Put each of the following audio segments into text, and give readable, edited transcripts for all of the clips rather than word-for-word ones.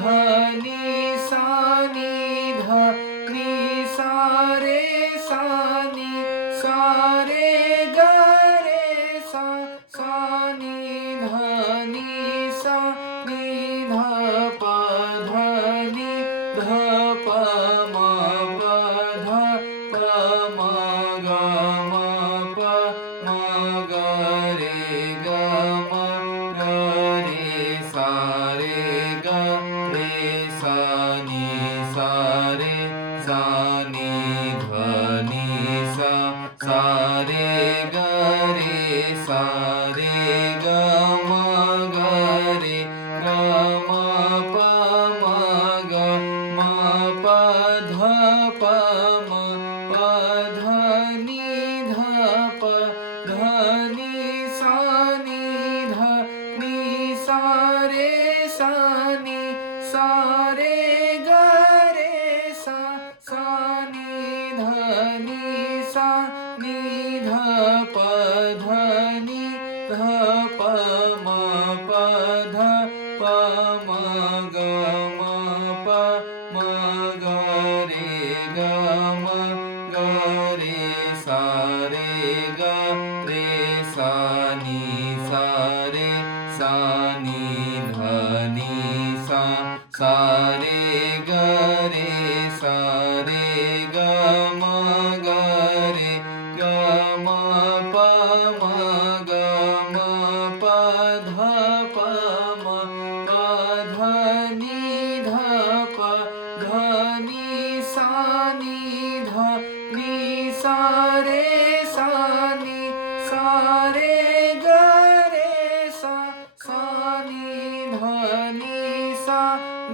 नी सा नी ध नी सा रे ग रे सा नी ध नी सा नी ध प ध नी ध प म प ध प म ग म प म ग रे ग म ग रे ग रे सा नी ध नी सा रे ग रे ग म ग रे ग म प म ग म प ध प म प ध नी ध प ध नी सा नी सा रे ग रे सा नी ध नी सा नी ध प ध नी ध प म प ध प म ग म प म ग रे ग म ग रे ग रे सा नी ध नी सा रे ग रे ग म ग रे ग म प म ग म प ध प म प ध नी ध प ध नी सा नी सा रे ग रे सा नी ध नी सा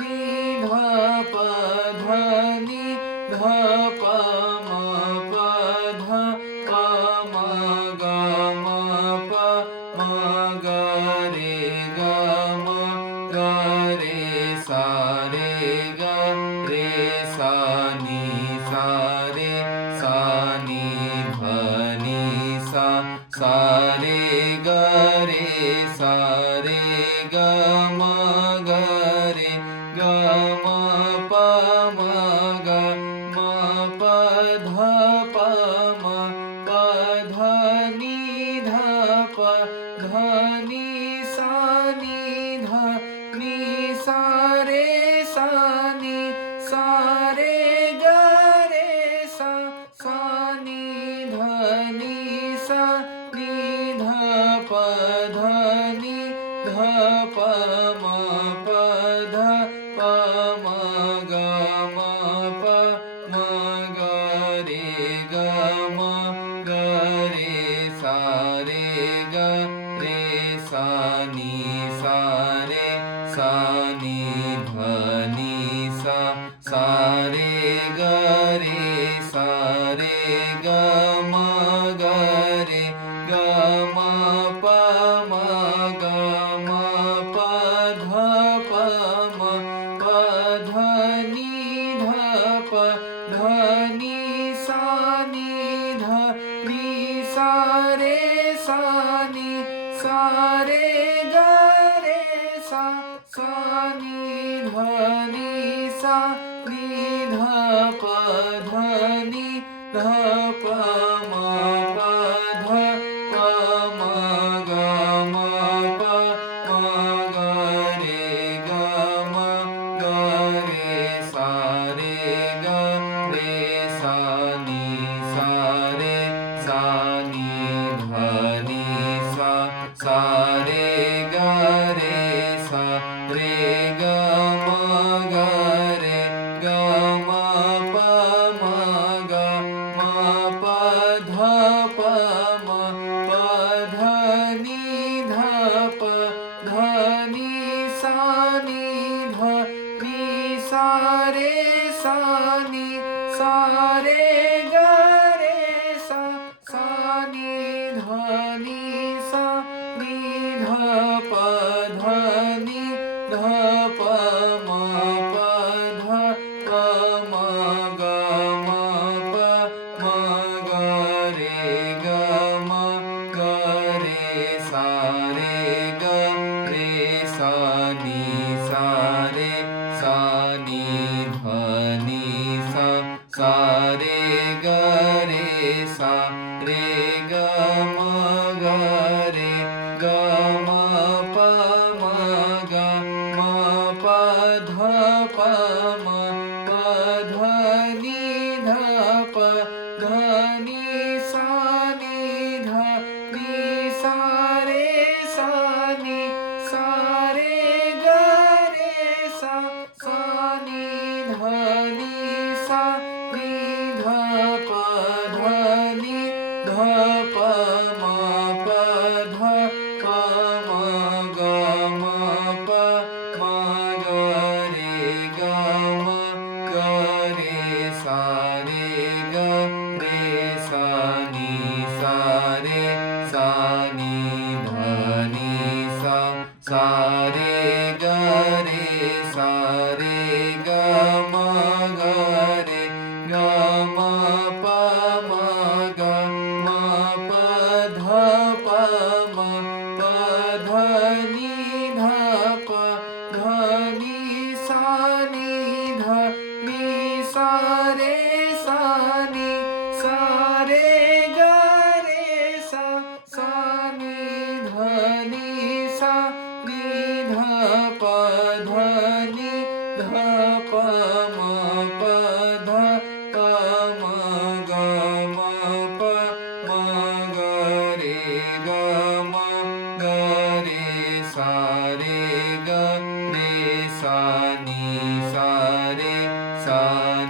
नी ध प ध नी ध प म प ध प म ग म प म ग रे ग म ग रे ग रे सा नी ध नी सा रे ग रे ग म ग रे ग म प म ग म प ध प म प ध नी ध प ध नी ध नी सा रे ग रे सा नी ध नी सा नी ध प ध नी ध प म प ध प म ग म प म ग रे ग म ग रे ग रे सा नी ध नी सा रे ग रे ग म ग रे ग म प म ग म प ध प म प ध नी ध प ध नी ध नी सा रे ग रे सा नी ध नी सा नी ध प ध नी ध प म प ध प म ग म प म ग रे ग म ग रे ग रे सा नी ध नी सा रे ग रे ग म ग रे ग म प म ग म प ध प म प ध नी ध प ध नी ध नी सा रे ग रे सा नी ध नी सा नी ध प ध नी ध प म प ध प म ग म प म ग रे ग म ग रे ग रे सा नी सा प म प ध नि ध प ध नि सा नि ध नि सा रे सा नि सा रे ग रे सा सा नि ध नि सा नि ध प ध नि ध प म प ध प म ग म प म ग रे ग म ग रे सा रे ग रे सा नि सा रे सा नि ध नि सा सा रे ग रे सा रे ग म ग रे ग म प म ग म प ध प म प ध नि ध प ध नि सा नि ध नि सा रे सा नि सा रे ग रे सा सा नि ध नि सा नि ध प ध नि ध प म प ध प म ग म प म ग रे ग म ग रे सा रे ग रे सा नि सा रे सा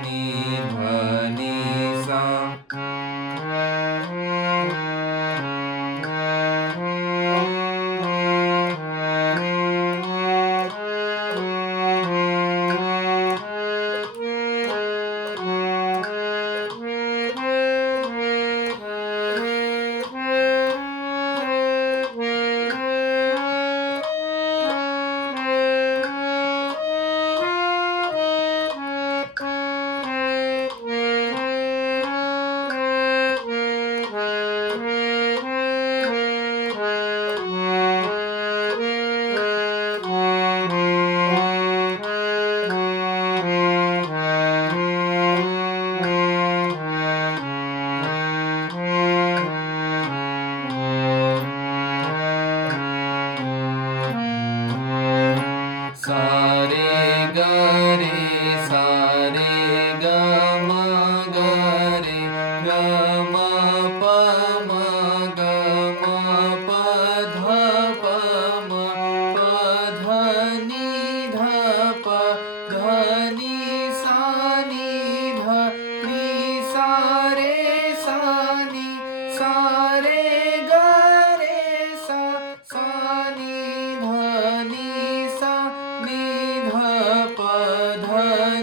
नि ध नि सा सा रे ग रे सा रे ग म ग रे ग म प म ग म प ध प म प ध नि ध प ध नि सा नि ध नि सा रे सा नि सा रे ग रे सा सा नि ध नि सा नि ध प ध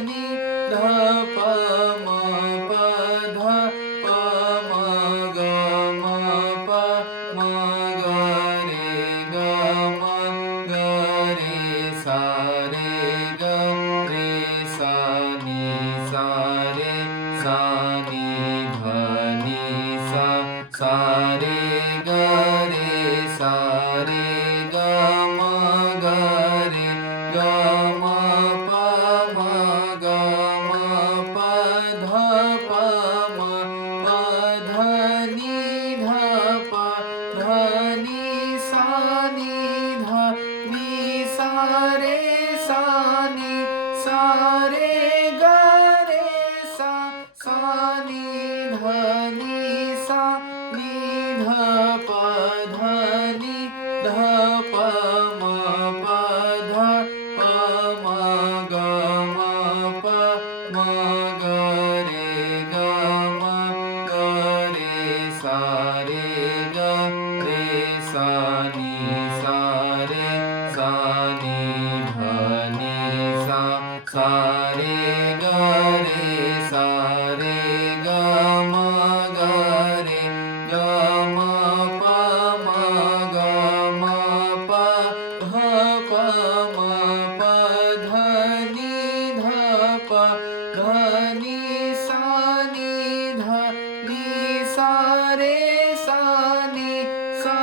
नि ध प म प ध प म ग म प म ग रे ग म ग रे सा रे ग रे सा नि सा रे सा नि ध नि सा सा रे ग रे सा रे ग म ग रे ग म प म ग म प ध प म प ध नि ध प ध नि सा नि ध नि सा रे सा नि सा रे ग रे सा सा नि ध नि सा नि ध प ध नि ध प म प ध प म ग म प म ग रे ग म ग रे सा रे ग रे सा नि सा रे सा नि ध नि सा सा रे ग रे सा रे ग म ग रे ग म प म ग म प ध प म प ध नि ध प ध नि सा नि ध नि सा रे सा नि सा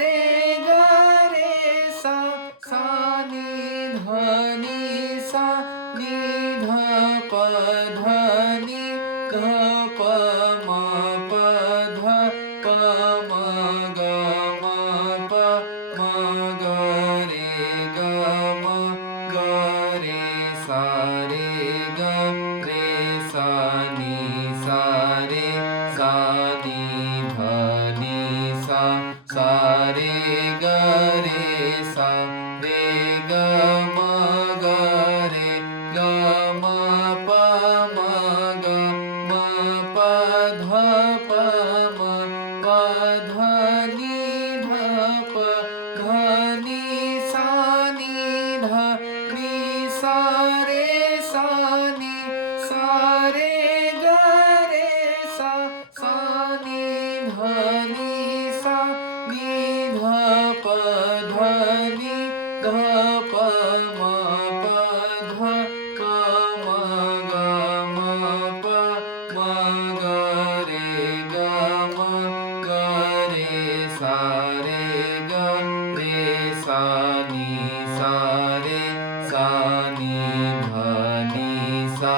रे ग रे सा सा नि ध नि सा नि ध प ध नि ध प म प ध प म ग म प म ग रे ग म ग रे सा सा रे ग रे सा नी सा रे सा नी ध नी सा रे ग रे सा रे ग म ग रे ग म प म ग म प ध प म प ध नि ध प ध नि सा ध नि सा रे ग रे सा नि ध नि ध प ध नि ध प म प ध प म ग म प म ग रे ग म ग रे सा ग रे सा नी सा रे सा नी ध नी सा